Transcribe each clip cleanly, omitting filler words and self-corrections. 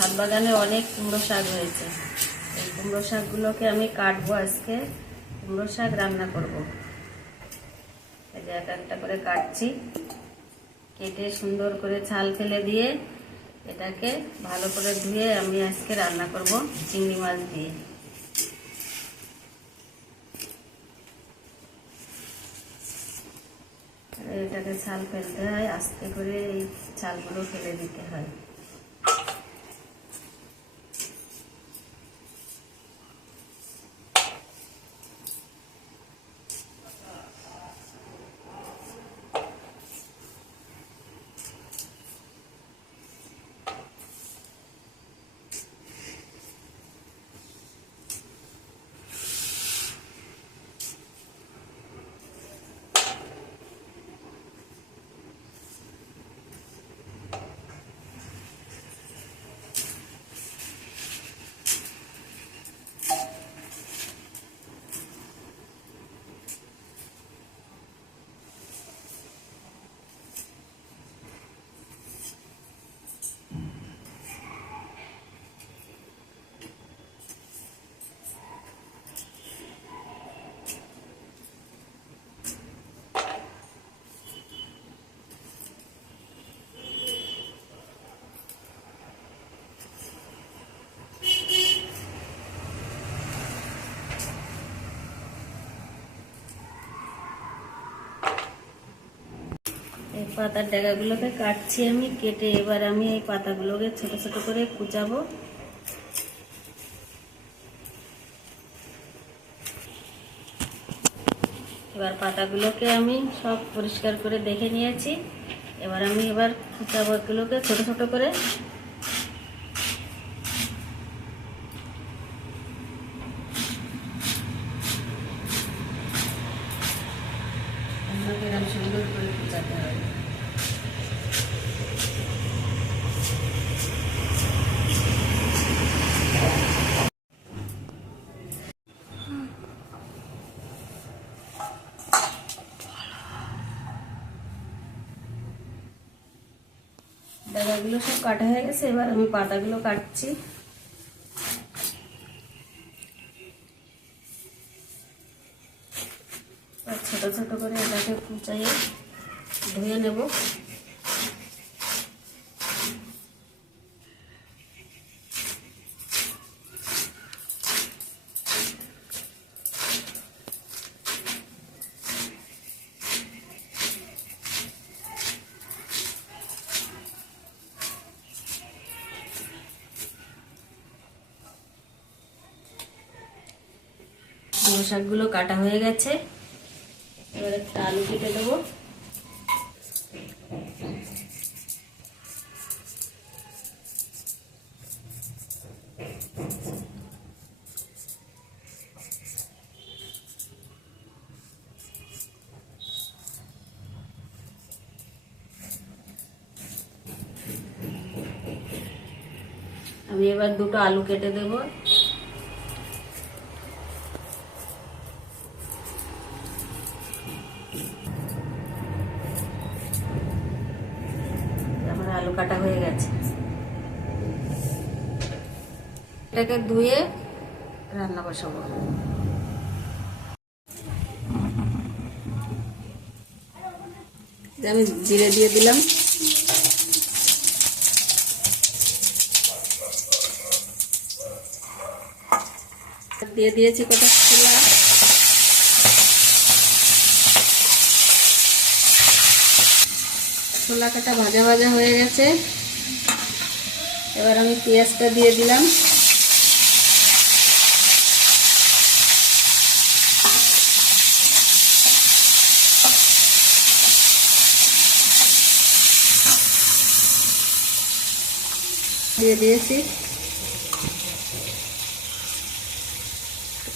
ছাদ বাগানে অনেক কুমড়ো শাক হয়েছে। এই কুমড়ো শাকগুলোকে আমি কাটবো আজকে, কুমড়ো শাক রান্না করব। এই যে একটা একটা করে কাটছি, কেটে সুন্দর করে ছাল ফেলে দিয়ে এটাকে ভালো করে ধুয়ে আমি আজকে রান্না করব চিংড়ি মাছ দিয়ে। এটাকে ছাল ফেলতে হয়, আস্তে করে এই ছালগুলো ফেলে দিতে হয়। এই পাতার ডগাগুলোকে কাটছি আমি, কেটে এবার আমি এই পাতাগুলোকে ছোট ছোট করে কুচাবো। এবার পাতাগুলোকে আমি সব পরিষ্কার করে দেখে নিয়েছি। এবার আমি কুচাবো এগুলোকে ছোট ছোট করে। এরকম সুন্দর করে কুচাতে হবে। ডাগাগুলো সব কাটা হয়ে গেছে, এবার আমি পাতাগুলো কাটছি। ছোট ছোট করে এটাকে কুচাইয়ে ধুয়ে নেব। কুমড়ো শাকগুলো কাটা হয়ে গেছে, এবার একটা আলু কেটে দেবো। আমি এবার দুটো আলু কেটে দেবো। আমার আলু কাটা হয়ে গেছে, এটাকে ধুয়ে রান্না বসাবো। আমি জিরে দিয়ে দিলাম, দিয়ে দিয়েছি কটা ছোলা। ছোলা কাটা ভাজা ভাজা হয়ে গেছে, এবার আমি পেঁয়াজটা দিয়ে দিলাম। দিয়ে দিয়েছি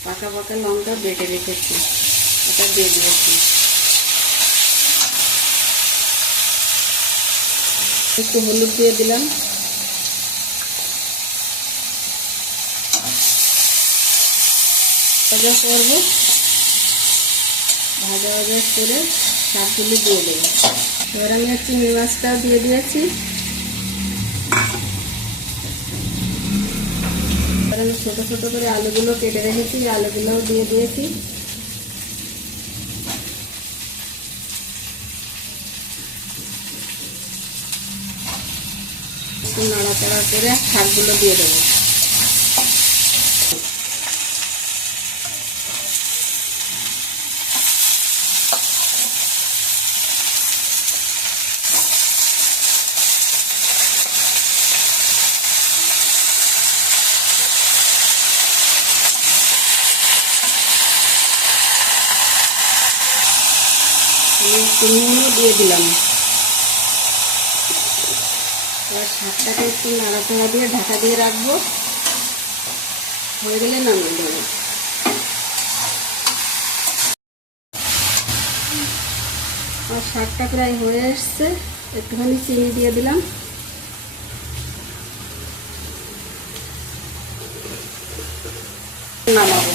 পাকা পাকা লঙ্কা বেটে রেখেছি, এটা দিয়ে দিয়েছি। একটু হলুদ দিয়ে দিলাম। ভাজা করব, ভাজা ভাজা করে শাকগুলো দিয়ে দেবো। এবার আমি চিংড়ি মাছটাও দিয়ে দিয়েছি। ছোট ছোট করে আলুগুলো কেটে রেখেছি, আলুগুলোও দিয়ে দিয়েছি। একটু নাড়াচাড়া করে শাকগুলো দিয়ে দেবো। নুনও দিয়ে দিলাম। এবার শাকটাকে একটু নাড়াচাড়া দিয়ে ঢাকা দিয়ে রাখবো, হয়ে গেলে নামিয়ে দেবো। আর শাকটা প্রায় হয়ে এসছে, একটুখানি চিনি দিয়ে দিলাম। নামাবো।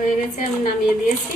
হয়ে গেছে, আমি নামিয়ে দিয়েছি।